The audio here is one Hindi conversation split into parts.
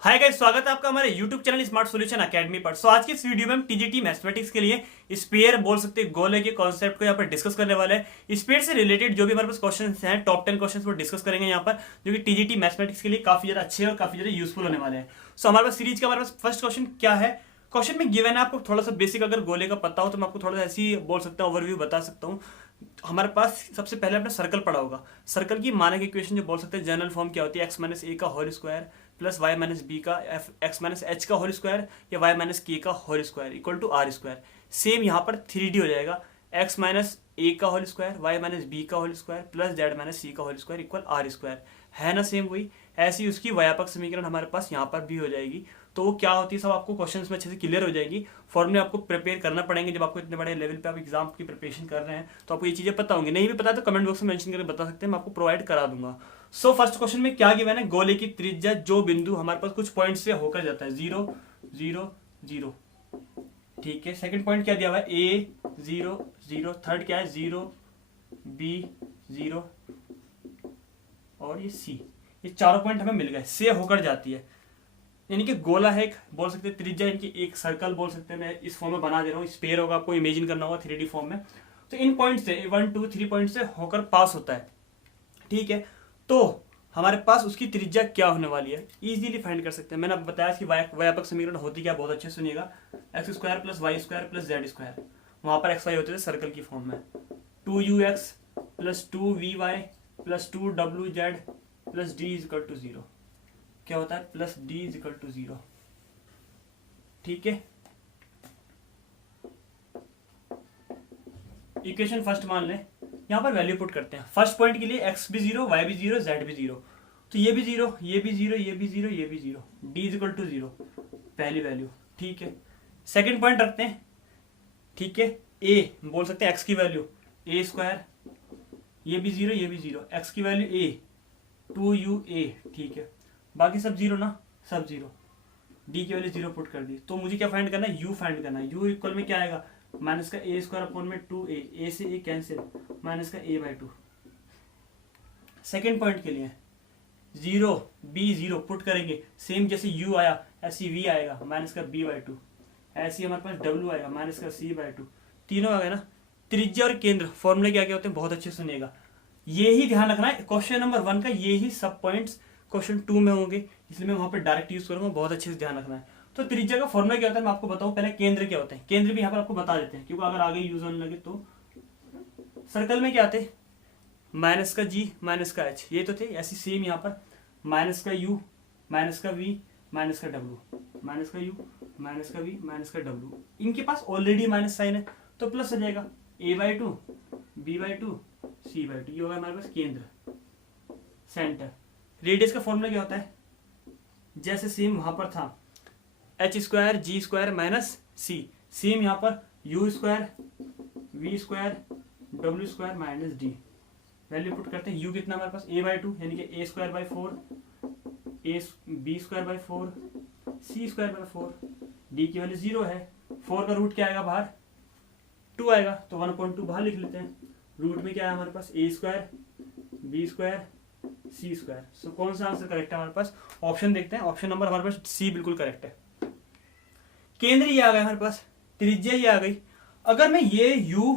हाय गाइस, स्वागत है आपका हमारे YouTube channel smart solution academy पर। आज की इस वीडियो में हम टीजीटी मैथमेटिक्स के लिए स्पेयर बोल सकते हैं गोले के कॉन्सेप्ट को यहाँ पर डिस्कस करने वाले हैं। स्पेयर से रिलेटेड जो भी हमारे पास क्वेश्चंस हैं, टॉप 10 क्वेश्चंस वो डिस्कस करेंगे यहाँ पर, जो कि टीजीटी मैथमेटिक्स के लिए काफी ज्यादा अच्छे और काफी ज्यादा यूजफुल होने वाले हैं। हमारे पास सीरीज का हमारे पास फर्स्ट क्वेश्चन क्या है। क्वेश्चन में गिवन है, आपको थोड़ा सा बेसिक अगर गोले का पता हो तो मैं आपको थोड़ा सा ऐसी बोल सकता हूँ, ओवरव्यू बता सकता हूँ। हमारे पास सबसे पहले आपने सर्कल पढ़ा होगा। सर्कल की मानक इक्वेशन जो बोल सकते हैं जनरल फॉर्म क्या होती है, एक्स माइनस ए का whole square plus Y minus B का एक्स माइनस एच का होल स्क्वायर या वाई माइनस के का whole square equal to are square. Same यहाँ पर 3D हो जाएगा, एक्स माइनस ए का whole square Y minus B का whole square plus Z minus सी का whole square equal R square. है ना सेम वही। ऐसी उसकी व्यापक समीकरण हमारे पास यहाँ पर भी हो जाएगी। तो वो क्या होती है, सब आपको क्वेश्चंस में अच्छे से क्लियर हो जाएगी। फॉर्मूले आपको प्रिपेयर करना पड़ेंगे। जब आपको इतने बड़े लेवल पे आप एग्जाम की प्रिपरेशन कर रहे हैं तो आपको ये चीजें पता होंगी। नहीं भी पता तो कमेंट बॉक्स में मेंशन करके बता सकते हैं, मैं आपको प्रोवाइड करा दूंगा। फर्स्ट क्वेश्चन में क्या गिवन है, गोले की त्रिज्या जो बिंदु हमारे पास कुछ पॉइंट से होकर जाता है 0 0 0। ठीक है, सेकंड पॉइंट क्या दिया हुआ है, ए 0 0। थर्ड क्या है, 0 बी 0 और ये सी। ये चारों पॉइंट हमें मिल गए, से होकर जाती है। यानी कि गोला है एक, बोल सकते हैं त्रिज्या, यानी कि एक सर्कल बोल सकते हैं। मैं इस फॉर्म में बना दे रहा हूँ, स्पेयर होगा, आपको इमेजिन करना होगा 3D फॉर्म में। तो इन पॉइंट से 1 2 3 पॉइंट से होकर पास होता है। ठीक है, तो हमारे पास उसकी त्रिज्या क्या होने वाली है, इजीली फाइंड कर सकते हैं। मैंने बताया कि व्यापक समीकरण होती क्या, बहुत अच्छे से सुनिएगा। X square plus Y square plus Z square, वहां पर एक्स वाई होते थे सर्कल की फॉर्म में। 2ux plus 2vy plus 2wz plus d is equal to 0। क्या होता है, plus d is equal to 0। ठीक है, इक्वेशन फर्स्ट मान लें, यहां पर वैल्यू पुट करते हैं। फर्स्ट पॉइंट के लिए x भी 0 y भी 0 z भी 0, तो ये भी 0 ये भी 0 ये भी 0 ये भी 0, d इज इक्वल टू 0 पहली वैल्यू। ठीक है, सेकंड पॉइंट रखते हैं। ठीक है, a बोल सकते हैं x की वैल्यू a स्क्वायर, ये भी 0 ये भी 0, x की वैल्यू a 2ua। ठीक है, बाकी सब 0 ना, सब 0। d की वैल्यू 0 पुट कर दी। तो मुझे क्या फाइंड करना है, u फाइंड करना है। u इक्वल में क्या आएगा, माइनस का ए स्क्वायर अपॉन में 2a, a से a कैंसिल, माइनस का a/2। सेकेंड पॉइंट के लिए 0 b 0 पुट करेंगे, सेम जैसे u आया ऐसे v आएगा, माइनस का b/2। ऐसे हमारे पास w आएगा, माइनस का c/2। तीनों आ गए ना। त्रिज्या और केंद्र फॉर्मूले क्या क्या होते हैं, बहुत अच्छे सुनिएगा। ये ही ध्यान रखना है, क्वेश्चन नंबर 1 का ये ही सब पॉइंट्स क्वेश्चन 2 में होंगे, इसलिए मैं वहां पर डायरेक्ट यूज करूंगा। बहुत अच्छे से ध्यान रखना है। तो त्रिज्या का फॉर्मूला क्या होता है मैं आपको बताऊं, पहले केंद्र क्या होते हैं। केंद्र भी यहाँ पर आपको बता देते हैं, क्योंकि अगर आगे यूज होने लगे तो। सर्कल में क्या आते, माइनस का जी माइनस का एच, ये तो थे। ऐसी सेम यहाँ पर माइनस का यू माइनस का वी माइनस का डब्ल्यू, माइनस का यू माइनस का वी माइनस का डब्ल्यू। इनके पास ऑलरेडी माइनस साइन है तो प्लस हो जाएगा, a/2 b/2 c/2। ये होगा हमारे पास केंद्र, सेंटर। रेडियस का फॉर्मूला क्या होता है, जैसे सेम वहां पर था h square g square minus c, same यहाँ पर यू स्क्वायर वी स्क्वायर डब्ल्यू square minus d. Value put करते हैं, यू कितना हमारे पास a/2 यानी कि a square by 4, b square by 4 c square by 4। D की वैल्यू 0 है, 4 का रूट क्या आएगा बाहर, 2 आएगा, तो 1/2 बाहर लिख लेते हैं। रूट में क्या है हमारे पास, a square b square C square. So कौन सा आंसर करेक्ट है हमारे पास, ऑप्शन देखते हैं। ऑप्शन नंबर हमारे पास सी बिल्कुल करेक्ट है। केंद्र ये आ गया हमारे पास, त्रिज्या ये आ गई। अगर मैं ये u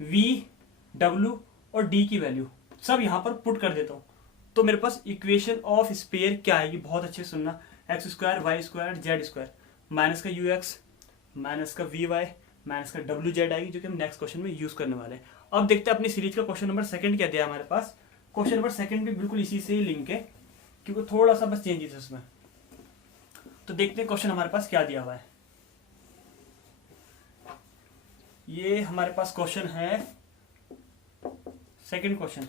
v w और d की वैल्यू सब यहां पर पुट कर देता हूं तो मेरे पास इक्वेशन ऑफ स्पेयर क्या आएगी, बहुत अच्छे से सुनना। X square y square z square minus का यू एक्स माइनस का वी वाई माइनस का डब्ल्यू जेड आएगी, जो कि हम नेक्स्ट क्वेश्चन में यूज करने वाले हैं। अब देखते हैं अपनी सीरीज का क्वेश्चन नंबर सेकंड क्या दिया हमारे पास। क्वेश्चन नंबर सेकंड भी बिल्कुल इसी से ही लिंक है, क्योंकि थोड़ा सा बस चेंजेस है उसमें। तो देखते हैं क्वेश्चन हमारे पास क्या दिया हुआ है। ये हमारे पास क्वेश्चन है सेकंड क्वेश्चन।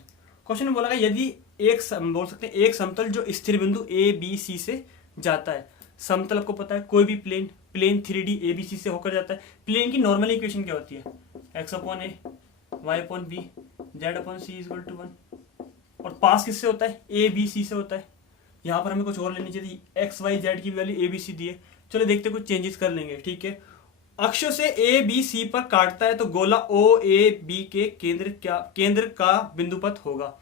क्वेश्चन में बोला गया, यदि एक बोल सकते हैं एक समतल जो स्थिर बिंदु ए बी सी से जाता है। समतल आपको पता है, कोई भी plane 3D A B C से होकर जाता है। प्लेन की नॉर्मल इक्वेशन क्या होती है, x/a y/b z/c equal to 1। और पास किससे होता है, ए बी सी से होता है। यहाँ पर हमें कुछ और लेनी चाहिए, एक्स वाई जेड की वैल्यू ए बी सी दी है। चलो देखते कुछ चेंजेस कर लेंगे। ठीक है, अक्षों से ए बी सी पर काटता है तो गोला ओ ए बी के केंद्र का बिंदुपथ होगा।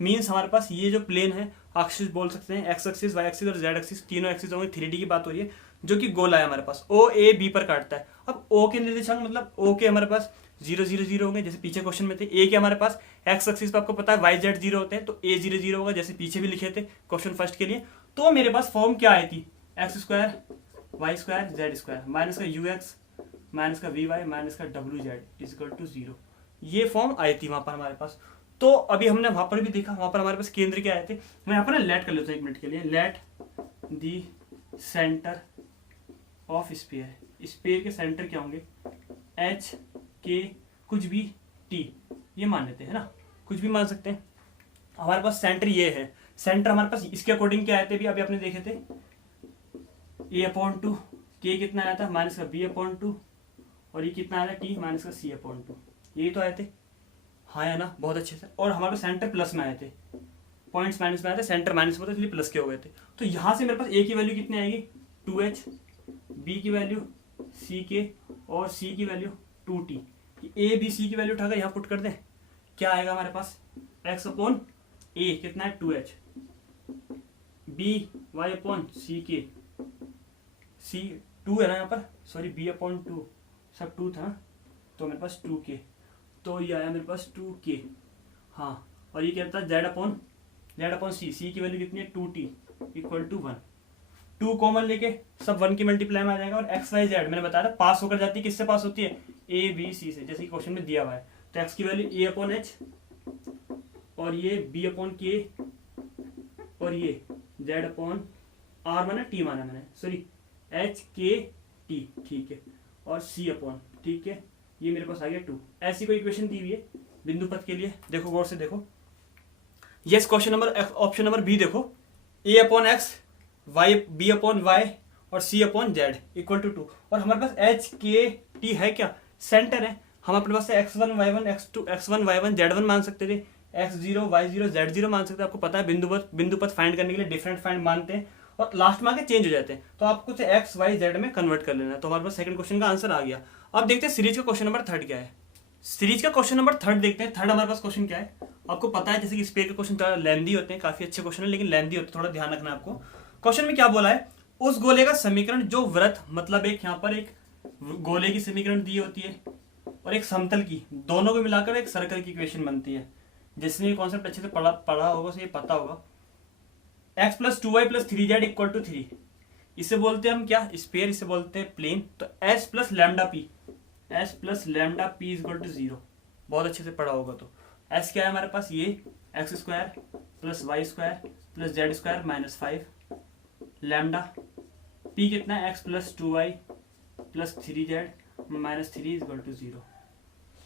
मीन्स हमारे पास ये जो प्लेन है, एक्सिस बोल सकते हैं, एक्स एक्सिस, वाई एक्सिस और जेड एक्सिस, तीनों एक्सिस होंगे। 3D की बात हो रही है, जो कि गोला है हमारे पास, ओ ए बी पर काटता है। अब ओ के निर्देशांक मतलब ओ के हमारे पास 0 0 0 होंगे, जैसे पीछे क्वेश्चन में थे। ए के हमारे पास एक्स एक्सिस पर आपको पता है वाई जेड 0 होते हैं, तो ए 0 0 होगा, जैसे पीछे भी लिखे थे क्वेश्चन फर्स्ट के लिए। तो मेरे पास फॉर्म क्या आई थी, x square y square z square minus का यू एक्स माइनस का वी वाई माइनस का डब्ल्यू जेड इज इक्वल टू 0। ये फॉर्म आई थी वहां पर हमारे पास। तो अभी हमने वहां पर भी देखा, वहां पर हमारे पास केंद्र क्या आए थे। मैं यहाँ पर लेट कर लेता हूँ 1 मिनट के लिए। Let the centre of sphere, sphere के सेंटर क्या होंगे, एच के कुछ भी टी, ये मान लेते हैं ना, कुछ भी मान सकते हैं। हमारे पास सेंटर ये है, सेंटर हमारे पास इसके अकॉर्डिंग क्या आए थे, अभी आपने देखे थे, a/2, के कितना आया था माइनस का b/2, और ये कितना आया था t माइनस का c/2, यही तो आए थे। हाँ या ना, बहुत अच्छे से। और हमारे पास सेंटर प्लस में आए थे, पॉइंट्स माइनस में आए थे, सेंटर माइनस में था, इसलिए प्लस के हो गए थे। तो यहाँ से मेरे पास a की वैल्यू कितनी आएगी 2h, b की वैल्यू c के, और c की value 2t। a b c की वैल्यू उठाकर यहाँ पुट कर दें, क्या आएगा हमारे पास, x/a कितना है 2h, b y/c के, c 2 है ना यहाँ पर, सॉरी b/2 सब 2 था, तो मेरे पास 2k, तो ये आया मेरे पास 2k। हाँ, और ये क्या था z/c, c की वैल्यू कितनी है 2t इक्वल टू 1। 2 कॉमन लेके सब 1 की मल्टीप्लाई में आ जाएगा, और x y z मैंने बताया था पास होकर जाती है, किससे पास होती है, a b c से, जैसे कि क्वेश्चन में दिया हुआ है। तो x की वैल्यू a/h, और ये b/k, और ये z/r माना t माना मैंने, सॉरी h k t, ठीक है, और c/, ठीक है, ये मेरे पास आ गया 2। ऐसी कोई इक्वेशन दी हुई है बिंदु पथ के लिए, देखो गौर से देखो। Yes, question number option number b देखो, a/x y b/y और c/z इक्वल टू 2, और हमारे पास h k t है क्या, सेंटर है। हम अपने पास x1 y1 x2 x1 y1 z1 मान सकते थे, x0 y0 z0 मान सकते थे। आपको पता है बिंदु पथ फाइंड करने के लिए डिफरेंट फाइंड मानते हैं, और लास्ट में आके चेंज हो जाते हैं, तो आपको x y z में कन्वर्ट कर लेना है। तो हमारे पास सेकंड क्वेश्चन का आंसर आ गया। अब देखते हैं सीरीज का क्वेश्चन नंबर 3 क्या है। सीरीज का क्वेश्चन नंबर 3 देखते हैं। 3 हमारे पास क्वेश्चन क्या है, आपको पता है जैसे कि स्पेयर के क्वेश्चन थोड़ा लेंदी होते हैं, काफी अच्छे क्वेश्चन है लेकिन लेंदी होते हैं, थोड़ा ध्यान रखना आपको। क्वेश्चन में क्या बोला है, उस गोले का समीकरण जो वृत्त, मतलब एक यहाँ पर एक गोले की समीकरण दी होती है और एक समतल की, दोनों को मिलाकर एक सर्कल की इक्वेशन बनती है। जिसने ये कॉन्सेप्ट अच्छे से पढ़ा होगा उसे ये पता होगा। x + 2y + 3z = 3, इसे बोलते हैं हम क्या, स्फीयर, इसे बोलते हैं प्लेन। तो s + λp = 0, बहुत अच्छे से पढ़ा होगा। तो s क्या है हमारे पास, ये x² + y² + z² - 5, lambda p कितना है, x + 2y + 3z - 3 = 0।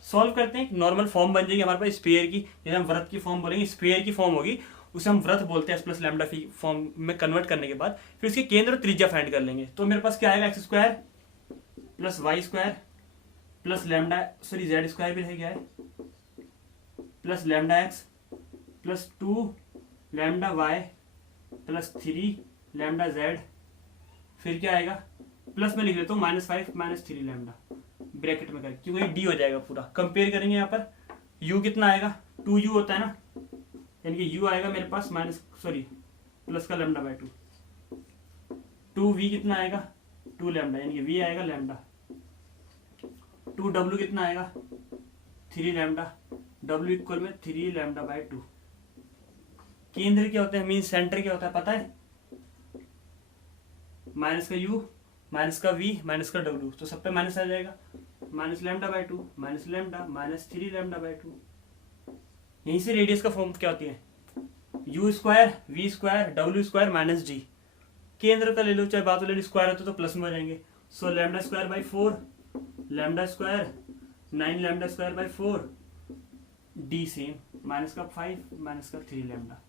सॉल्व करते हैं, नॉर्मल फॉर्म बन जाएगी हमारे पास स्फीयर की। जैसे हम वृत्त की फॉर्म बोलेंगे, स्फीयर की फॉर्म होगी, उसे हम वृत्त बोलते हैं। s + λ फॉर्म में कन्वर्ट करने के बाद फिर उसके केंद्र और त्रिज्या फाइंड कर लेंगे। तो मेरे पास क्या आएगा, x² + y² + lambda, sorry z² भी रह गया है, + λx + 2 λy + 3 λz, फिर क्या आएगा, प्लस में लिख देता हूँ -5 - 3 लैम्डा ब्रैकेट में करके, क्योंकि डी हो जाएगा पूरा। कंपेयर करेंगे यहाँ पर, u कितना आएगा, 2u होता है ना, यानी कि u आएगा मेरे पास प्लस का λ/2, 2v कितना आएगा, 2 लैम्डा, यानी कि v आएगा लैम्डा, 2w कितना आएगा, 3 लैम्डा, w इक्वल में 3 λ/2। केंद्र क्या होता है, मीन सेंटर क्या होता है पता है, माइनस का u माइनस का v माइनस का w, तो सब पे माइनस आ जाएगा, -λ/2 माइनस लैम्डा माइनस 3 λ/2। यहीं से रेडियस का फॉर्म क्या होती है, u² v² w² - d। केंद्र का ले लो, चाहे बात ले लो, स्क्वायर होता तो प्लस में हो जाएंगे। सो λ²/4 λ², 9 λ²/4 d सेम, -5 - 3 लैम्डा।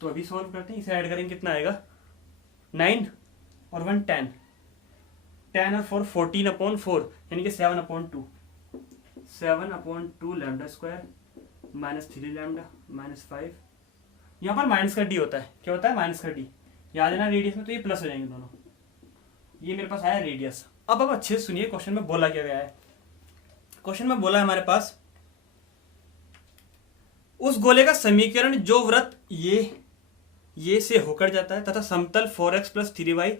तो अभी सॉल्व करते हैं, इसे ऐड करेंगे, कितना आएगा, 9 और 1 10, 10 और 4 14/4, यानी कि 7/2, 7/2 λ² -3 लैम्डा -5। यहाँ पर माइनस का डी होता है, क्या होता है, माइनस का डी, याद है ना रेडियस में, तो ये प्लस हो जाएंगे दोनों। ये मेरे पास आया रेडियस। अब अच्छे से सुनिए, क्वेश्चन में बोला क्या गया है। क्वेश्चन में बोला है हमारे पास उस गोले का समीकरण जो वृत्त ये से होकर जाता है तथा समतल 4x + 3y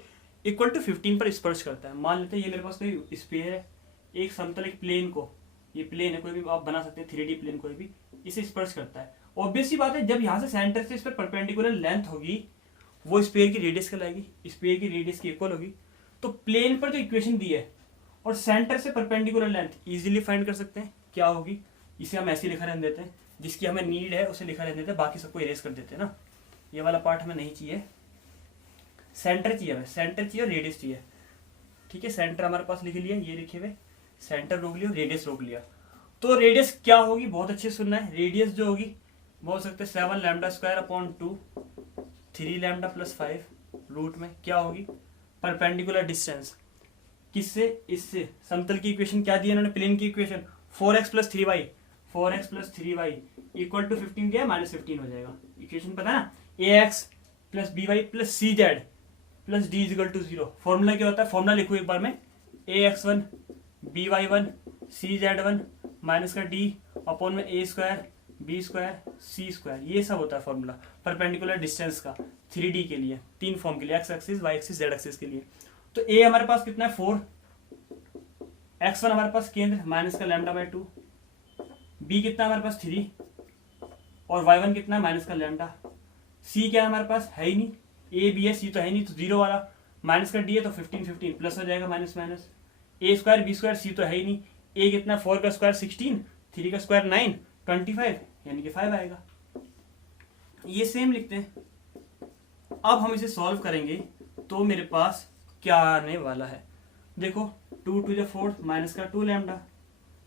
= 15 पर स्पर्श करता है। मान लेते हैं ये मेरे पास कोई स्फीयर है, एक समतल एक प्लेन को, ये प्लेन है कोई भी आप बना सकते हैं 3D प्लेन कोई भी, इसे स्पर्श करता है। ऑब्वियस सी बात है जब यहाँ से सेंटर से इस पर परपेंडिकुलर लेंथ होगी वो स्फीयर की रेडियस कहलाएगी, स्फीयर की रेडियस की इक्वल होगी। तो प्लेन पर जो इक्वेशन दी है और सेंटर से परपेंडिकुलर लेंथ इजीली फाइंड कर सकते हैं क्या होगी। इसे हम ऐसे लिखा रहने देते हैं, जिसकी हमें नीड है उसे लिखा रहने देते हैं, बाकी सबको इरेज कर देते हैं ना। ये वाला पार्ट हमें नहीं चाहिए, सेंटर चाहिए हमें, सेंटर चाहिए और रेडियस चाहिए। ठीक है, सेंटर हमारे पास लिख लिया, ये लिखे हुए, सेंटर रोक लिया, रेडियस रोक लिया। तो रेडियस क्या होगी, बहुत अच्छे से सुनना है। रेडियस जो होगी वो हो सकते हैं 7 λ² 2 3 λ + 5 रूट में क्या होगी परपेंडिकुलर डिस्टेंस किससे, इससे। समतल की इक्वेशन क्या दी है इन्होंने, प्लेन की equation 4x + 3y 4x + 3y = 15 क्या है -15 हो जाएगा। इक्वेशन पता है ना, ax + by + cz + d = 0। Formula क्या होता है, फॉर्मूला लिखो एक बार में, ax1 by1 cz1 माइनस का d अपॉन में a² b² c², ये सब होता है फॉर्मूला परपेंडिकुलर डिस्टेंस का 3D के लिए, तीन फॉर्म के लिए, x axis y axis z axis के लिए। तो a हमारे पास कितना है 4, x1 हमारे पास केंद्र -λ/2, b कितना हमारे पास 3 और y1 कितना है -λ। c क्या है हमारे पास, है ही नहीं, a b है, c तो है ही नहीं, तो 0 वाला माइनस का d है तो 15 प्लस हो जाएगा minus minus, a² b² c तो है ही नहीं, a कितना 4 का स्क्वायर 16, 3 का स्क्वायर 9 25 यानी कि 5 आएगा। ये सेम लिखते हैं। अब हम इसे सॉल्व करेंगे तो मेरे पास क्या आने वाला है, देखो 2 × 4 माइनस का 2 λ,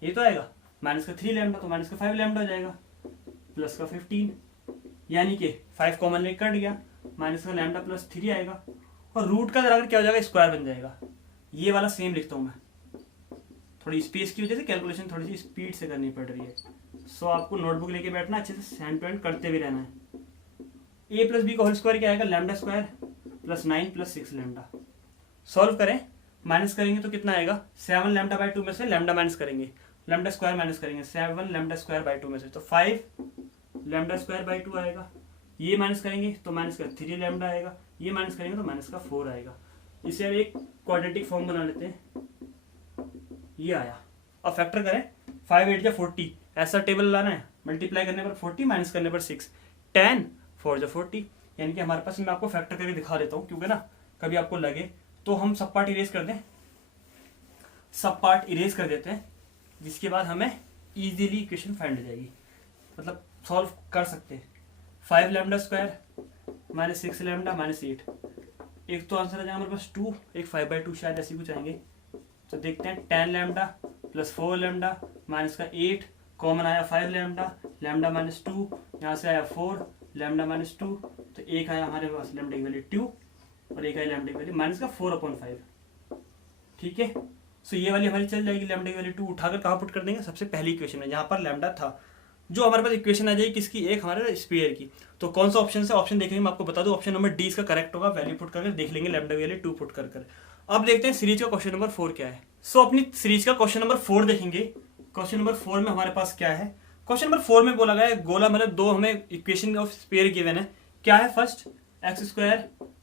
ये तो आएगा माइनस का 3 λ, तो माइनस का 5 λ हो जाएगा, प्लस का 15 यानी कि 5 कॉमन ले कट गया, माइनस का λ + 3 आएगा, और रूट का अगर क्या हो जाएगा स्क्वायर बन जाएगा। ये वाला सेम लिखता हूँ मैं, थोड़ी स्पेस की वजह से कैलकुलेशन थोड़ी सी स्पीड से करनी पड़ रही है। सो आपको नोटबुक लेके बैठना, अच्छे से हैंड टू हैंड करते भी रहना है। a + b का होल स्क्वायर क्या आएगा, λ² + 9 + 6 λ। सॉल्व करें, माइनस करेंगे तो कितना आएगा, 7 λ/2 में से लैम्डा माइनस करेंगे, λ² माइनस करेंगे 7 λ² 2 में से, तो 5 λ² 2 आएगा। ये माइनस करेंगे तो माइनस का 3 λ आएगा, ये माइनस करेंगे तो माइनस का 4 आएगा। इसे अब एक क्वाड्रेटिक फॉर्म बना लेते हैं, ये आया। अब फैक्टर करें, 5 8 × 40 ऐसा टेबल लाना है, मल्टीप्लाई करने पर 40 माइनस करने पर 6 10 4 × 40, यानी कि हमारे पास, मैं आपको फैक्टर करके दिखा देता हूँ क्योंकि ना कभी आपको लगे तो हम सब पार्ट इरेज कर दें, सब पार्ट इरेज कर देते हैं, जिसके बाद हमें इजीली इक्वेशन फाइंड हो जाएगी, मतलब सॉल्व कर सकते हैं। 5 λ² -6 λ -8, एक तो आंसर आ जाएगा हमारे पास 2, एक 5/2 शायद ऐसी कुछ आएंगे। तो देखते हैं 10 λ + 4 λ माइनस का 8, कॉमन आया 5 λ -2, यहाँ से आया 4 λ -2, तो एक आया हमारे पास λ की वैल्यू 2 और एक आया λ की वैल्यू माइनस का 4/5। ठीक है, सो ये वाली हमारी चल जाएगी, λ की वैल्यू 2 उठाकर कहाँ पुट कर देंगे, सबसे पहली इक्वेशन में जहाँ पर λ था, जो हमारे पास इक्वेशन आ जाएगी किसकी, एक हमारे स्फीयर की। तो कौन सा ऑप्शन से, ऑप्शन देखेंगे मैं आपको बता दूं, ऑप्शन नंबर डी इसका करेक्ट होगा, वैल्यू पुट करके देख लेंगे, λ की वैल्यू 2 पुट कर। अब देखते हैं सीरीज का क्वेश्चन नंबर 4 क्या है। सो अपनी सीरीज का क्वेश्चन नंबर 4 देखेंगे। क्वेश्चन नंबर 4 में हमारे पास क्या है, क्वेश्चन नंबर 4 में बोला गया है गोला, मतलब दो हमें इक्वेशन ऑफ स्फीयर गिवन है। क्या है, first x²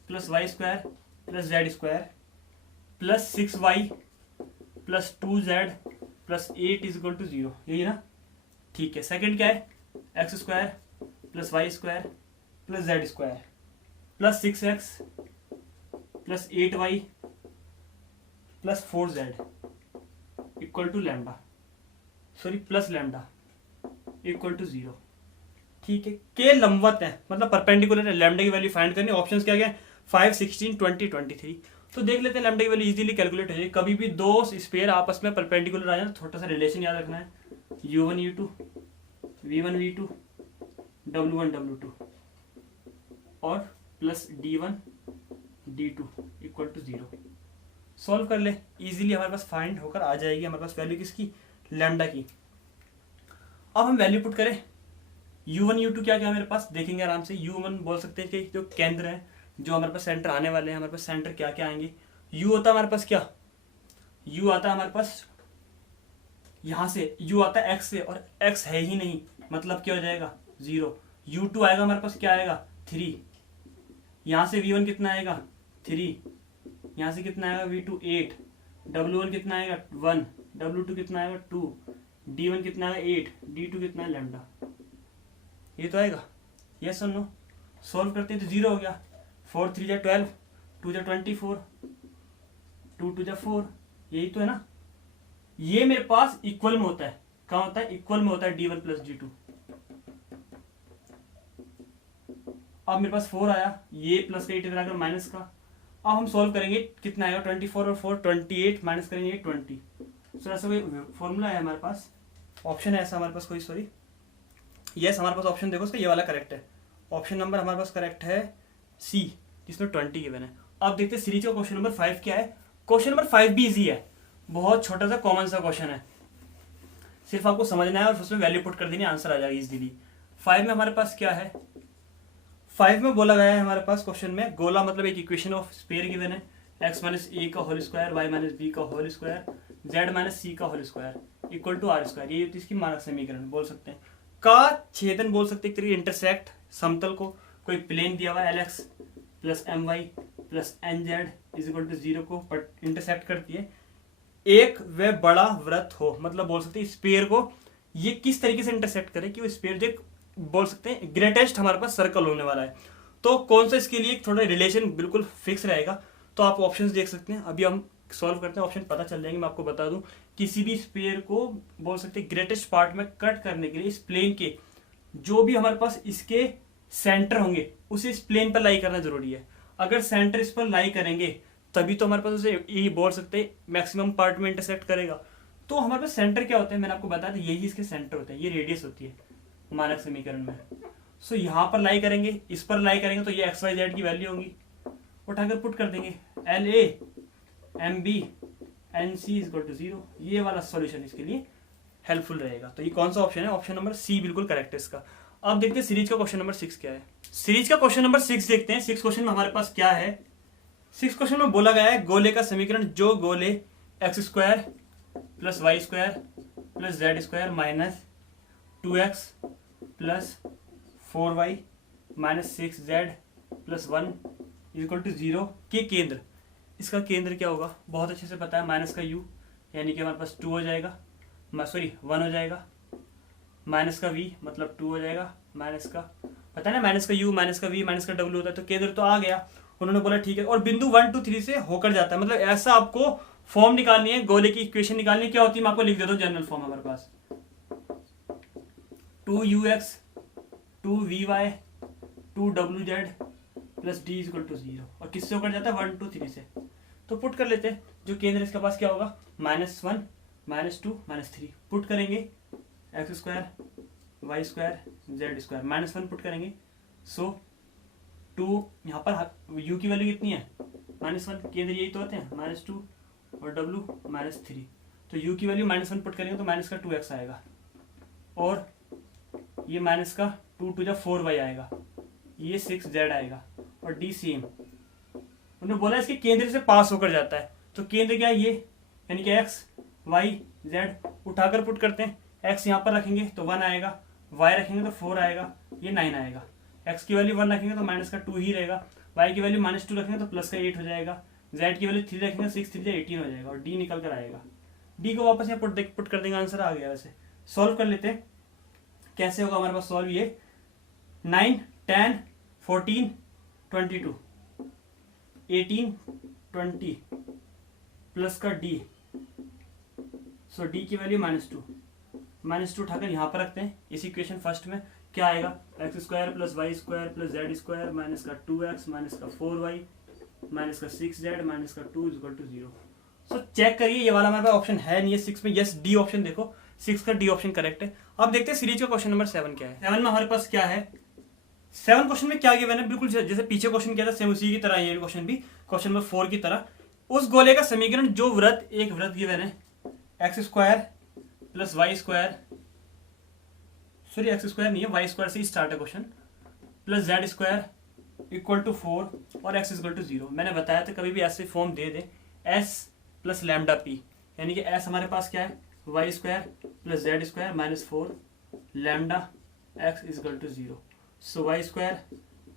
+ y² + z² + 6y + 2z + 8 = 0, यही ना। ठीक है, सेकंड क्या है, x² + y² + z² + 6x + 8y + 4z = λ, sorry plus λ = 0। ठीक है, के लंबवत है मतलब परपेंडिकुलर है, लैम्डा की वैल्यू फाइंड करनी। ऑप्शंस क्या क्या, 5 16 20 23। तो देख लेते हैं लैम्डा की वैल्यू इजीली कैलकुलेट हो जाएगी। कभी भी दो स्फीयर आपस में परपेंडिकुलर आ जाए, छोटा सा रिलेशन याद रखना है, u1 u2 v1 v2 w1 w2 और प्लस d1 d2 = 0। सॉल्व कर ले, इजीली हमारे पास फाइंड होकर आ जाएगी हमारे पास वैल्यू किसकी, लैम्डा की। अब हम वैल्यू पुट करें, u1 u2 क्या क्या मेरे पास देखेंगे आराम से। u1 बोल सकते हैं कि जो केंद्र है, जो हमारे पास सेंटर आने वाले हैं, हमारे पास सेंटर क्या क्या आएंगे। u होता है हमारे पास क्या, u आता है हमारे पास यहाँ से, u आता है x से, और x है ही नहीं, मतलब क्या हो जाएगा 0, u2 आएगा हमारे पास क्या आएगा 3, यहाँ से v1 कितना आएगा 3, यहाँ से कितना आएगा v2 8, w1 कितना आएगा 1, w2 कितना आएगा 2, d1 कितना आएगा 8, d2 कितना है लैम्डा। ये तो आएगा, यस और नो। सॉल्व करते हैं तो 0 हो गया, 4 3 जा 12, 2 जा 24, 2 2 जा 4, यही तो है ना। ये मेरे पास इक्वल में होता है, कहाँ होता है इक्वल में होता है d1 प्लस d2। अब मेरे पास 4 आया, ये प्लस का 8 इधर आकर माइनस का। अब हम सॉल्व करेंगे, कितना आएगा 24 और 4 28, माइनस करेंगे 20। सो ऐसा कोई फॉर्मूला है हमारे पास, ऑप्शन है ऐसा हमारे पास कोई, सॉरी यस हमारे पास ऑप्शन देखो उसका ये वाला करेक्ट है। ऑप्शन नंबर हमारे पास करेक्ट है सी, जिसमें 20 गिवन है। अब देखते हैं सीरीज का क्वेश्चन नंबर 5 क्या है। क्वेश्चन नंबर 5 भी इजी है, बहुत छोटा सा कॉमन सा क्वेश्चन है, सिर्फ आपको समझना है और उसमें वैल्यू पुट कर देनी, आंसर आ जाएगा इजीली। 5 में हमारे पास क्या है, 5 में बोला गया है हमारे पास क्वेश्चन में, गोला मतलब एक इक्वेशन ऑफ स्फीयर गिवन है, x माइनस ए का whole square, y minus B का होल स्क्वायर, z माइनस सी का whole square equal to are square. ये इसकी मानक समीकरण बोल सकते हैं, का छेदन बोल सकते हैं, एक तरीके इंटरसेक्ट समतल को, कोई प्लेन दिया हुआ है lx plus m y plus n z is equal to 0 को इंटरसेक्ट करती है। एक व बड़ा वृत्त हो, मतलब बोल सकते हैं स्फीयर को ये किस तरीके से इंटरसेक्ट करे कि वो स्फीयर जो बोल सकते हैं ग्रेटेस्ट हमारे पास सर्कल होने वाला है। तो कौन सा इसके लिए थोड़ा रिलेशन बिल्कुल फिक्स रहेगा, तो आप ऑप्शंस देख सकते हैं। अभी हम सॉल्व करते हैं, ऑप्शन पता चल जाएंगे। मैं आपको बता दूं, किसी भी स्फीयर को बोल सकते हैं ग्रेटेस्ट पार्ट में कट करने के लिए इस प्लेन के जो भी हमारे पास इसके सेंटर होंगे उसे इस प्लेन पर लाई करना जरूरी है। अगर सेंटर इस पर लाई करेंगे तभी तो हमारे पास उसे ये बोल सकते हैं मैक्सिमम पार्ट में इंटरसेक्ट करेगा। तो हमारे पास सेंटर क्या होता है, मैंने आपको बताया था, यही इसके सेंटर होते हैं, ये रेडियस होती है मानक समीकरण में। सो यहाँ पर लाई करेंगे, इस पर लाई करेंगे तो ये एक्स वाई जेड की वैल्यू होंगी, उठाकर पुट कर देंगे l a m b n c is equal to 0। ये वाला सॉल्यूशन इसके लिए हेल्पफुल रहेगा। तो ये कौन सा ऑप्शन है, ऑप्शन नंबर सी बिल्कुल करेक्ट है इसका। अब देखते हैं सीरीज का क्वेश्चन नंबर 6 क्या है। सीरीज का क्वेश्चन नंबर 6 देखते हैं। 6 क्वेश्चन में हमारे पास क्या है, 6 क्वेश्चन में बोला गया है गोले का समीकरण जो गोले x square plus Y square plus Z square minus 2x plus 4y minus 6z plus 1 equal to 0 के केंद्र, इसका केंद्र क्या होगा बहुत अच्छे से पता है, माइनस का u यानी कि हमारे पास 2 हो जाएगा, सॉरी 1 हो जाएगा, माइनस का v मतलब 2 हो जाएगा, माइनस का पता है ना, माइनस का u माइनस का v माइनस का w होता है। तो केंद्र तो आ गया, उन्होंने बोला ठीक है, और बिंदु 1 2 3 से होकर जाता है। मतलब ऐसा आपको फॉर्म निकालनी है, गोले की इक्वेशन निकालनी है, क्या होती है मैं आपको लिख देता हूँ जनरल फॉर्म हमारे पास 2ux 2vy 2wz plus d equal to 0, और किससे होकर जाता है 1 2 3 से। तो पुट कर लेते हैं, जो केंद्र इसके पास क्या होगा -1 -2 -3 पुट करेंगे, x square y square z square -1 put करेंगे। सो 2 यहाँ पर u की वैल्यू कितनी है -1, केंद्र यही तो होते हैं -2 और w -3। तो u की वैल्यू -1 पुट करेंगे तो माइनस का 2x आएगा, और ये माइनस का 2 2 4y आएगा, ये 6z आएगा, और d सेम उन्होंने बोला इसके केंद्र से पास होकर जाता है। तो केंद्र क्या है ये, यानी कि x y z उठाकर पुट करते हैं। x यहाँ पर रखेंगे तो 1 आएगा, y रखेंगे तो 4 आएगा, ये 9 आएगा। x की वैल्यू 1 रखेंगे तो माइनस का 2 ही रहेगा, y की वैल्यू -2 रखेंगे तो प्लस का 8 हो जाएगा, z की वैल्यू 3 रखेंगे 6 3 18 हो जाएगा, और d निकल कर आएगा। d को वापस यहाँ पुट कर देंगे, आंसर आ गया। वैसे सॉल्व कर लेते हैं, कैसे होगा हमारे पास सॉल्व, ये 9 10 14 22 18 20 प्लस का d, सो d की वैल्यू -2 उठाकर यहाँ पर रखते हैं। इस इक्वेशन फर्स्ट में क्या आएगा, x square plus Y square plus Z square minus का 2x माइनस का 4y माइनस का 6z माइनस का 2 इक्वल टू 0। सो चेक करिए, ये वाला हमारे पास ऑप्शन है नहीं है 6 में, यस डी ऑप्शन देखो, 6 का डी ऑप्शन करेक्ट है। अब देखते हैं सीरीज का क्वेश्चन नंबर 7 क्या है। 7 में हमारे पास क्या है, 7 क्वेश्चन में क्या गिवन है, बिल्कुल जैसे पीछे क्वेश्चन किया था सेम उसी की तरह ये क्वेश्चन भी क्वेश्चन नंबर 4 की तरह। उस गोले का समीकरण जो वृत्त, एक वृत्त गिवन है x square plus Y square, sorry x square नहीं है, वाई स्क्वायर से ही स्टार्ट है question, plus Z square equal to 4 और एक्स इक्वल टू 0। मैंने बताया था कभी भी ऐसे फॉर्म दे दे एस प्लस लैम्डा पी, यानी कि एस हमारे पास क्या है y square plus Z square -4 lambda x is equal to 0। So y square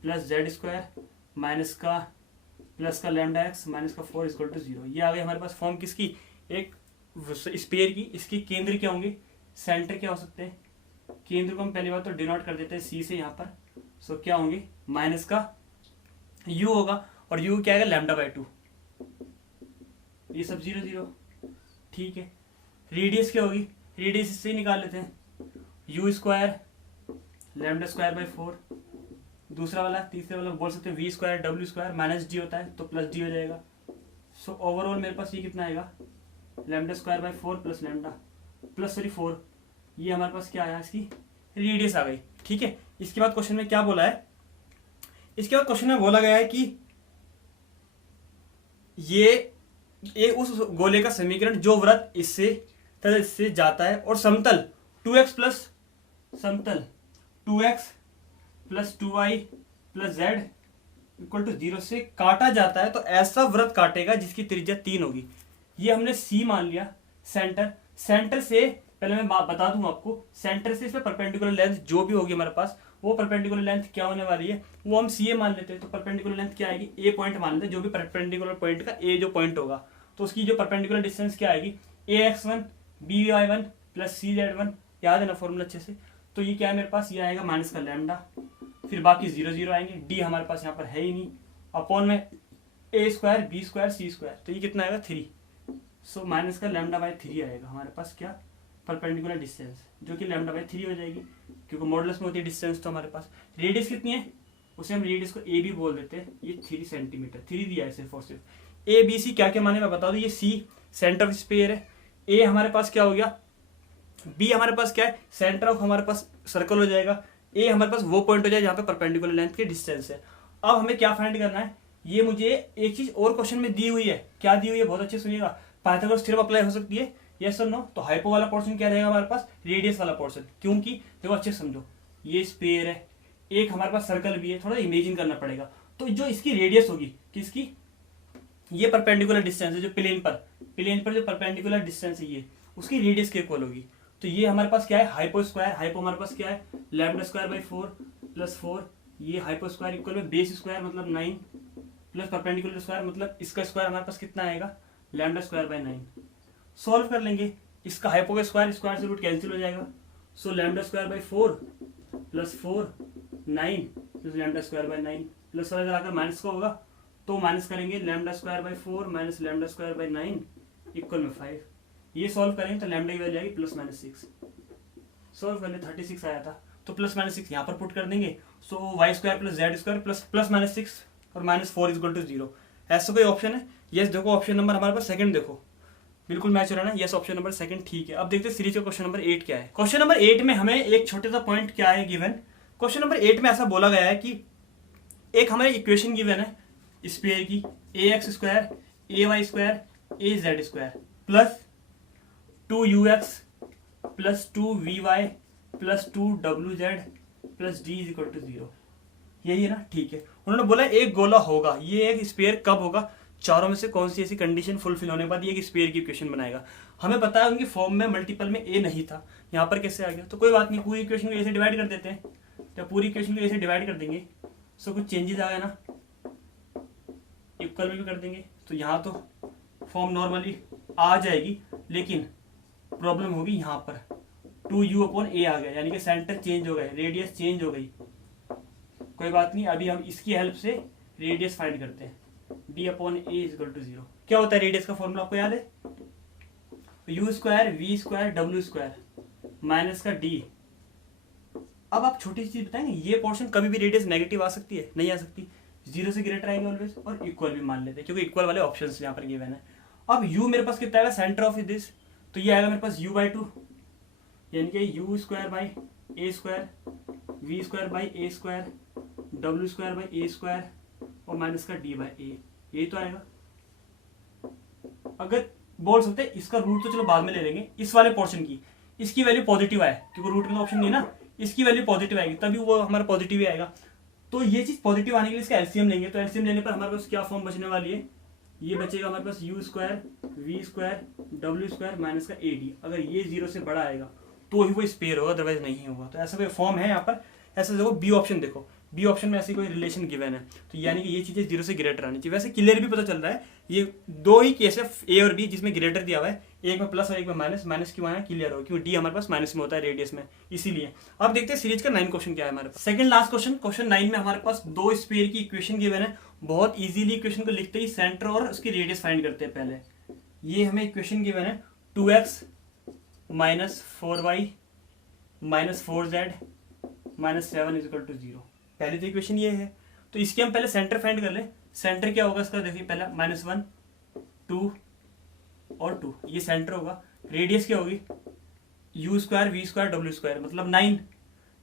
plus Z square minus का प्लस का लैम्डा एक्स माइनस का 4 इज इक्वल टू 0। ये आ गई हमारे पास फॉर्म किसकी, एक स्फीयर की। इसके केंद्र क्या होंगे, सेंटर क्या हो सकते हैं, केंद्र को हम पहली बार तो डिनोट कर देते हैं सी से यहाँ पर। सो क्या होंगे, माइनस का यू होगा और यू क्या आएगा λ/2, ये सब 0 0। ठीक है, रेडियस क्या होगी, रेडियस इससे ही निकाल लेते हैं, यू स्क्वायर λ²/4। दूसरा वाला तीसरे वाला बोल सकते हैं वी स्क्वायर डब्ल्यू स्क्वायर माइनस डी होता है तो प्लस डी हो जाएगा। सो ओवरऑल मेरे पास ये कितना आएगा, λ²/4 प्लस लैम्डा प्लस 4, ये हमारे पास क्या आया, इसकी रेडियस आ गई। ठीक है, इसके बाद क्वेश्चन में क्या बोला है, इसके बाद क्वेश्चन में बोला गया है कि ये उस गोले का समीकरण जो वृत्त इससे तथा इससे जाता है और समतल 2x plus 2y plus z equal to 0 से काटा जाता है, तो ऐसा वृत्त काटेगा जिसकी त्रिज्या 3 होगी। ये हमने C मान लिया। सेंटर से पहले मैं बता दूं आपको, सेंटर से इस पे परपेंडिकुलर लेंथ जो भी होगी हमारे पास, वो परपेंडिकुलर लेंथ क्या होने वाली है, वो हम CA मान लेते हैं। तो परपेंडिकुलर लेंथ क्या आएगी, A पॉइंट मान लेते हैं, जो भी परपेंडिकुलर पॉइंट का A जो पॉइंट होगा, तो उसकी जो परपेंडिकुलर डिस्टेंस क्या आएगी, AX1 BY1 प्लस CZ1। याद है ना फॉर्मूला अच्छे से। तो ये क्या है मेरे पास, ये आएगा माइनस का लैम्डा, फिर बाकी 0 0 आएंगे, डी हमारे पास यहाँ पर है ही नहीं, अपॉन में A² B² C², तो ये कितना आएगा 3। सो माइनस का λ/3 आएगा हमारे पास क्या, परपेंडिकुलर डिस्टेंस, जो कि λ/3 हो जाएगी क्योंकि मॉडुलस में होती है डिस्टेंस। तो हमारे पास रेडियस कितनी है, उसे हम रेडियस को ए भी बोल देते हैं, ये 3 सेंटीमीटर, 3 दिया है सिर्फ और सिर्फ। ए बी सी क्या क्या माने मैं बता दूं, ये सी सेंटर ऑफ स्फीयर है, ए हमारे पास क्या हो गया, बी हमारे पास क्या है, सेंटर ऑफ हमारे पास सर्कल हो जाएगा, ए हमारे पास वो पॉइंट हो जाए जहाँ पे परपेंडिकुलर लेंथ की डिस्टेंस है। अब हमें क्या फाइंड करना है, ये मुझे एक चीज और क्वेश्चन में दी हुई है, क्या दी हुई है, बहुत अच्छे सुनिएगा। पाइथागोरस थ्योरम अप्लाई हो सकती है, यस और नो। तो हाइपो वाला पोर्शन क्या रहेगा हमारे पास, रेडियस वाला पोर्शन, क्योंकि देखो अच्छे समझो, ये स्फीयर है, एक हमारे पास सर्कल भी है, थोड़ा इमेजिन करना पड़ेगा। तो जो इसकी रेडियस होगी किसकी, ये परपेंडिकुलर डिस्टेंस है जो प्लेन पर जो परपेंडिकुलर डिस्टेंस है ये उसकी रेडियस के इक्वल होगी। तो ये हमारे पास क्या है, हाइपो स्क्वायर, हाइपो हमारे पास क्या है λ² प्लस 4, ये हाइपो स्क्वायर इक्वल में बेस स्क्वायर मतलब 9 प्लस परपेंडिकुलर स्क्वायर मतलब इसका स्क्वायर हमारे पास कितना आएगा, λ²/9। सॉल्व कर लेंगे, इसका हाइपो का स्क्वायर से रूट कैंसिल हो जाएगा। सो λ²/4 प्लस 4 9 प्लस λ²/9 प्लस वाला आकर माइनस का होगा तो माइनस करेंगे, λ²/4 माइनस λ²/9 इक्वल में 5। ये सॉल्व करेंगे तो लैम्डा की वैल्यू आएगी +-6। सॉल्व कर ले 36 आया था, तो +-6 यहाँ पर पुट कर देंगे। सो y² प्लस z² प्लस +-6 और -4 इज इक्वल टू 0। ऐसा कोई ऑप्शन है, यस देखो ऑप्शन नंबर हमारे पास सेकंड देखो बिल्कुल मैच हो रहा है ना, यस ऑप्शन नंबर सेकंड ठीक है। अब देखते हैं सीरीज का क्वेश्चन नंबर 8 क्या है। क्वेश्चन नंबर 8 में हमें एक छोटा सा पॉइंट क्या है गिवन, क्वेश्चन नंबर 8 में ऐसा बोला गया है कि एक हमारी इक्वेशन गिवन है स्फीयर की, ax² ay² az² plus 2ux plus 2vy plus 2wz plus d is equal to 0। यही है ना, ठीक है। उन्होंने बोला एक गोला होगा, ये एक स्फीयर कब होगा, चारों में से कौन सी ऐसी कंडीशन फुलफिल होने के बाद ये एक स्फीयर की इक्वेशन बनाएगा। हमें पता है उनकी फॉर्म में मल्टीपल में ए नहीं था, यहाँ पर कैसे आ गया, तो कोई बात नहीं, पूरी इक्वेशन को ऐसे डिवाइड कर देते हैं। तो पूरी इक्वेशन को ऐसे डिवाइड कर देंगे, सो कुछ चेंजेस आ गए ना, इक्वल में भी कर देंगे, तो यहाँ तो फॉर्म नॉर्मली आ जाएगी, लेकिन प्रॉब्लम होगी यहाँ पर 2u/a आ गया, यानी कि सेंटर चेंज हो गए, रेडियस चेंज हो गई। कोई बात नहीं, अभी हम इसकी हेल्प से रेडियस फाइंड करते हैं, d/a इज इक्वल टू 0। क्या होता है रेडियस का फॉर्मूला आपको याद है, u² v² w² माइनस का d। अब आप छोटी चीज बताएंगे, ये पोर्शन कभी भी रेडियस नेगेटिव आ सकती है, नहीं आ सकती, 0 से ग्रेटर आएगी ऑलवेज, और इक्वल भी मान लेते हैं क्योंकि इक्वल वाले ऑप्शंस यहाँ पर गिवन है। अब u मेरे पास कितना आएगा, सेंटर ऑफ दिस, तो ये आएगा मेरे पास u/2, यानी कि u² a² v² a² w² a² और माइनस का d/a, यही तो आएगा। अगर बोल सकते हैं इसका रूट तो चलो बाद में ले लेंगे, इस वाले पोर्शन की इसकी वैल्यू पॉजिटिव आए, क्योंकि रूट में ऑप्शन नहीं ना, इसकी वैल्यू पॉजिटिव आएगी तभी वो हमारा पॉजिटिव ही आएगा। तो ये चीज पॉजिटिव आने के लिए इसका एलसीएम लेंगे, तो एलसीएम लेने पर हमारे पास क्या फॉर्म बचने वाली है, ये बचेगा हमारे पास u² v² w² माइनस का ad। अगर ये 0 से बड़ा आएगा तो ही वो स्पेयर होगा, अदरवाइज नहीं होगा। तो ऐसा कोई फॉर्म है यहाँ पर, ऐसा देखो बी ऑप्शन, देखो बी ऑप्शन में ऐसी कोई रिलेशन गिवन है, तो यानी कि ये चीजें 0 से ग्रेटर आनी चाहिए। वैसे क्लियर भी पता चल रहा है, ये दो ही केस है ए और बी जिसमें ग्रेटर दिया हुआ है, एक में प्लस और एक में माइनस। माइनस क्यों आया, क्लियर हो, क्योंकि डी हमारे पास माइनस में होता है रेडियस में, इसीलिए। अब देखते हैं सीरीज का 9 क्वेश्चन क्या है हमारे पास। सेकंड लास्ट क्वेश्चन, क्वेश्चन 9 में हमारे पास दो स्फीयर की इक्वेशन गिवन है। बहुत इजीली इक्वेशन को लिखते ही सेंटर और उसकी रेडियस फाइंड करते हैं पहले। ये हमें इक्वेशन गिवन है 2x minus 4y minus 4z minus 7 is equal to 0। पहली तो इक्वेशन ये है, तो इसके हम पहले सेंटर फाइंड कर ले। सेंटर क्या होगा इसका, देखिए पहला -1 2 और 2, ये सेंटर होगा। रेडियस क्या होगी, u square v square w square, मतलब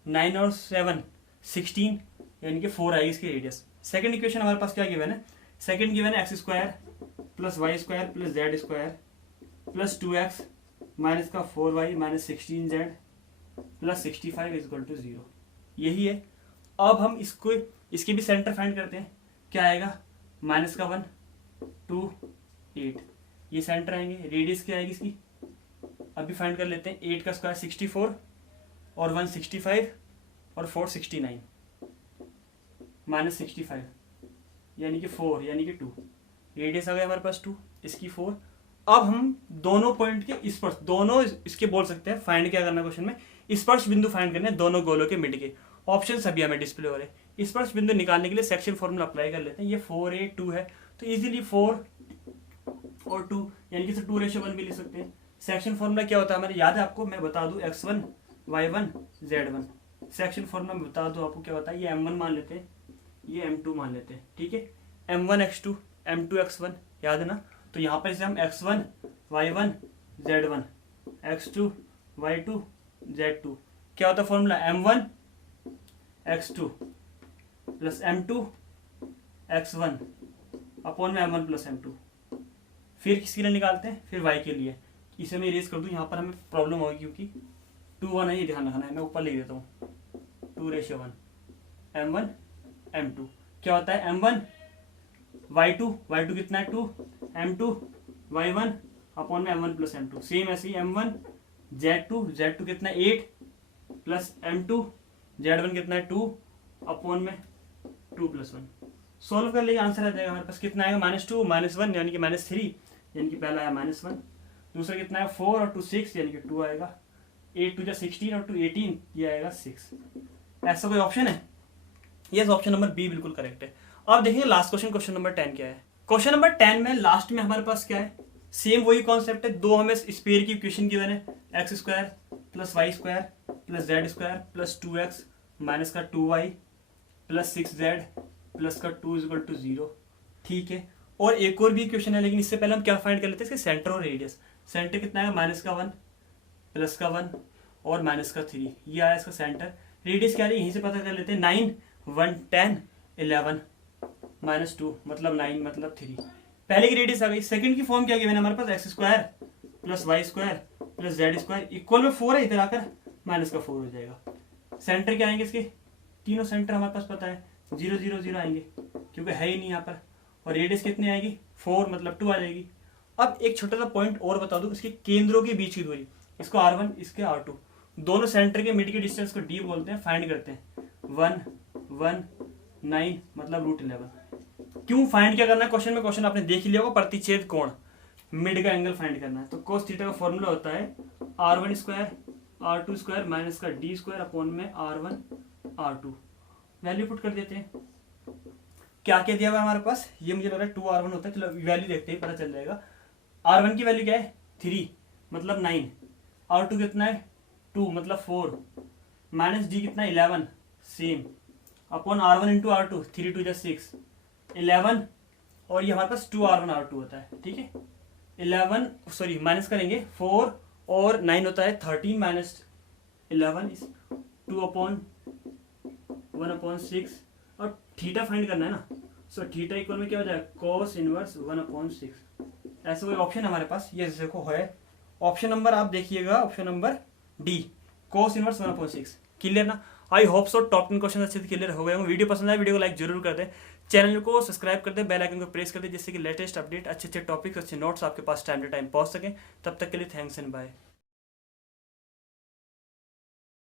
9 और 7 16, यानी कि 4 आएगी इसकी रेडियस। सेकंड इक्वेशन हमारे पास क्या गिवन है, सेकंड गिवन है x square plus Y square plus Z square plus 2x minus का 4y minus 16z plus 65 is equal to 0, यही है। अब हम इसको, इसके भी सेंटर फाइंड करते हैं। क्या आएगा, माइनस का 1 2 8, ये सेंटर आएंगे। रेडियस क्या आएगी इसकी, अभी फाइंड कर लेते हैं। 8 का स्क्वायर 64 और 1 65 और 4 69 माइनस 65, यानी कि 4, यानी कि 2। रेडियस आ गया हमारे पास 2, इसकी 4। अब हम दोनों पॉइंट के स्पर्श, दोनों इसके बोल सकते हैं, फाइंड क्या करना क्वेश्चन में, स्पर्श बिंदु फाइंड करने दोनों गोलों के मिड के। ऑप्शन सभी हमें डिस्प्ले हो रहे हैं। स्पर्श बिंदु निकालने के लिए सेक्शन फॉर्मूला अप्लाई कर लेते हैं। ये 4a 2 है, तो इजीली 4 और 2 यानी कि 2:1 भी लिख सकते हैं। सेक्शन फॉर्मूला क्या होता है हमारे, याद है आपको, मैं बता दूं, x1 y1 z1। Section formula में बता दूं आपको क्या होता है, ये m1 मान लेते हैं, ये m2 मान लेते हैं, ठीक है। m1 x2 m2 x1, याद है ना। तो यहाँ पर इसे हम x1 y1 z1 x2 y2 z2, क्या होता है formula, m1 x2 plus m2 x1 upon में m1 प्लस m2। फिर किसके लिए निकालते हैं, फिर y के लिए। इसे मैं इरेज कर दूं, यहाँ पर हमें प्रॉब्लम होगी क्योंकि 2:1 है, ये ध्यान रखना है। मैं ऊपर लिख देता हूँ 2:1 m1 m2। क्या होता है, m1 y2 कितना है 2, m2 y1 अपॉन में m1 प्लस m2। सेम ऐसे ही m1 z2 कितना है 8 प्लस m2 z1 कितना है 2 अपॉन में 2 प्लस 1। सोल्व कर लेंगे, आंसर आ जाएगा हमारे पास। कितना आएगा, -2 -1 यानी कि -3, यानी कि पहला आया -1। दूसरा कितना है 4 और 2 6, यानी कि 2 आएगा। 8 2 16 और 2 18, ये आएगा 6। ऐसा कोई ऑप्शन है, यस, ऑप्शन नंबर बी बिल्कुल करेक्ट है। अब देखिए लास्ट क्वेश्चन, क्वेश्चन नंबर 10 क्या है। क्वेश्चन नंबर 10 में लास्ट में हमारे पास क्या है, सेम वही कॉन्सेप्ट है। दो हमें स्फीयर की इक्वेशन गिवन है, x square plus Y square plus Z square plus 2x minus का 2y प्लस 6z प्लस का 2 इज इक्वल टू 0, ठीक है। और एक और भी इक्वेशन है, लेकिन इससे पहले हम क्या फाइंड कर लेते हैं, इसके सेंटर और रेडियस। सेंटर कितना है, माइनस का 1 प्लस का 1 और माइनस का 3, ये आया इसका सेंटर। रेडियस क्या है, यहीं से पता कर लेते हैं। 9 1 10 11 माइनस 2 मतलब 9 मतलब 3, पहले की रेडियस आ गई। सेकंड की फॉर्म क्या गिवन है हमारे पास, X square plus Y square plus Z square equal में 4 है, इधर आकर माइनस का 4 हो जाएगा। सेंटर क्या आएंगे इसके, तीनों सेंटर हमारे पास पता है, 0 0 0 आएंगे क्योंकि है ही नहीं यहाँ पर। और रेडियस कितनी आएगी, 4 मतलब 2 आ जाएगी। अब एक छोटा सा पॉइंट और बता दूं, इसके केंद्रों के बीच की दूरी, इसको R1 इसके R2, दोनों सेंटर के मिड के डिस्टेंस को D बोलते हैं। फाइंड करते हैं 1 1 9 मतलब √11। क्यों फाइंड क्या करना है क्वेश्चन में, क्वेश्चन आपने देख ही लिया होगा, प्रतिच्छेद कोण, मिड का एंगल फाइंड करना है। तो cos थीटा का फॉर्मूला होता है R1 square R2 square minus का D स्क्वायर अपॉन में R1 R2। वैल्यू पुट कर देते हैं। क्या क्या दिया हुआ है हमारे पास, ये मुझे लग रहा है 2R1 होता है, चलो वैल्यू देखते हैं, पता चल जाएगा। R1 की वैल्यू क्या है 3 मतलब 9, R2 कितना है 2 मतलब 4, माइनस D कितना है 11 same, upon R1 into R2 3 2 6 11, और ये हमारे पास 2R1 R2 होता है, ठीक है। 11 सॉरी माइनस करेंगे 4 और 9 होता है 13 माइनस 11 इज 2 अपॉन 1 अपॉन 6, और थीटा फाइंड करना है ना, सो थीटा इक्वल में क्या हो जाएगा cos इनवर्स 1 अपॉन 6। ऐसा कोई ऑप्शन हमारे पास, ये देखो है ऑप्शन नंबर, आप देखिएगा option number D, cos inverse 1 upon 6। Clear ना, I hope so top 10 question अच्छे से क्लियर हो गए होंगे। वीडियो पसंद आए वीडियो को लाइक जरूर कर दें, चैनल को सब्सक्राइब कर दें, बेल आइकन को प्रेस कर दें, जिससे कि लेटेस्ट अपडेट, अच्छे अच्छे टॉपिक्स, अच्छे नोट्स आपके पास टाइम टू टाइम पहुंच सकें। तब तक के लिए थैंक्स एंड बाय।